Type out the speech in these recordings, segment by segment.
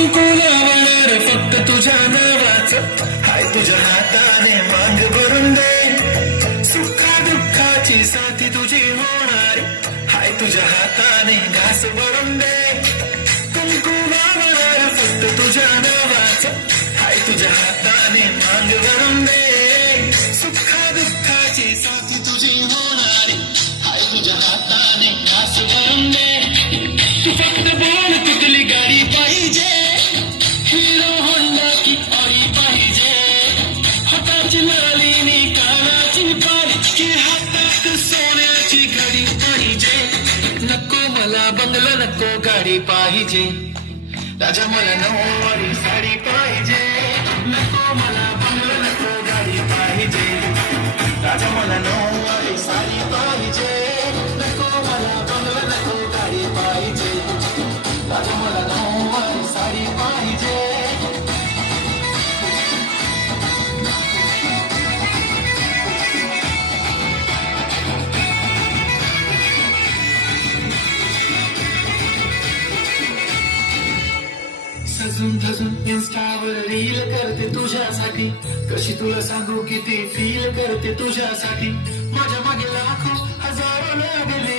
कुंकू लावणार फक्त तुझ्या नावाचं, हाय तुझ्या हाताने मांग भरून दे, सुखा दुःखाची साथी तुझी होणार, हाय तुझ्या हाताने घास भरून दे, कुंकू लावणार फक्त तुझ्या नावाचं, हाय तुझ्या हाताने मांग भरून दे, सुखा दुःखाची साथी तुझी होणार, हाय तुझ्या हाताने घास भरून दे. तू फक्त बोल कुठली गाडी पाहिजे, हिरो होंडा की ऑडी पाहिजे, हाताची लालीनी कानाची बाली की हातात सोन्याची घडी पाहिजे. नको मला बंगला नको गाडी पाहिजे, राजा मला नऊवारी साडी पाहिजे. नको मला बंगला नको गाडी पाहिजे, राजा मला नऊवारी साडी पाहिजे. नको मला बंगला नको गाडी पाहिजे, राजा मला नऊवारी साडी पाहिजे. सजून धजून इन्स्टावर रील करते तुझ्यासाठी, कशी तुला सांगू किती फील करते तुझ्यासाठी. माझ्या मागे लाखो हजारो लागले,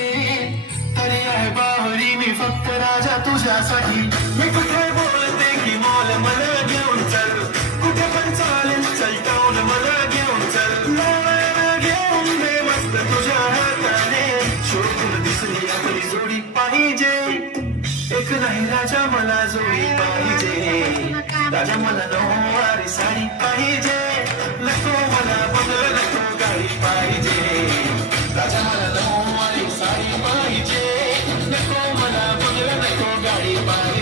तरी आहे बावरी मी फक्त राजा तुझ्यासाठी. मी कुठे बोलते की मॉल मला घेऊन चल, कुठे पण चालेल चल टाऊन मला घेऊन चल, लावायला घेऊन दे मस्त तुझ्या हाताने. शोधून दिसली आपली जोडी पाहिजे, एक नाही राजा मला जोडी पाहिजे, राजा मला नऊवारी साडी पाहिजे. नको मला बंगला नको गाडी पाहिजे, राजा मला नऊवारी साडी पाहिजे. नको मला बंगला नको गाडी पाहिजे.